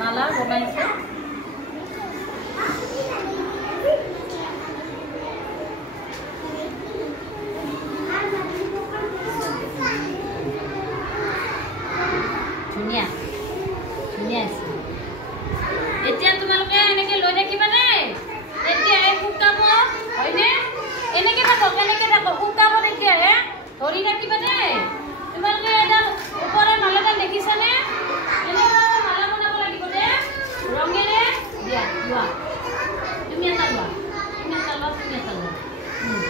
মালা বনাইছে ধুনীয়া ধুনীয়া আছে এতিয়া তোমালোকে এনেকে লৈ থাকিবা দেই এতিয়া এই শুকাব হয়নে এনেকে থাকক শুকাব তেতিয়াহে ধৰি থাকিবা দেই তোমালোকে এডাল ওপৰে মালাডাল দেখিছানে মালা বনাব লাগিব দে ৰঙেৰে দিয়া লোৱা তুমি এটা লোৱা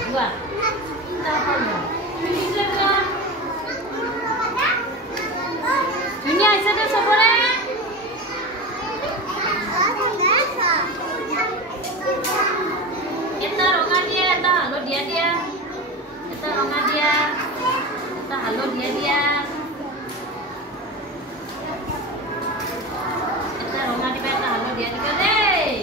লোৱা ধুনীয়া হৈছে দে চবৰে এটা ৰঙা দিয়া এটা হালধীয়া দিয়া এটা ৰঙা দিয়া এটা হালধীয়া দিয়া এটা ৰঙা দিবা এটা হালধীয়া দিবা দেই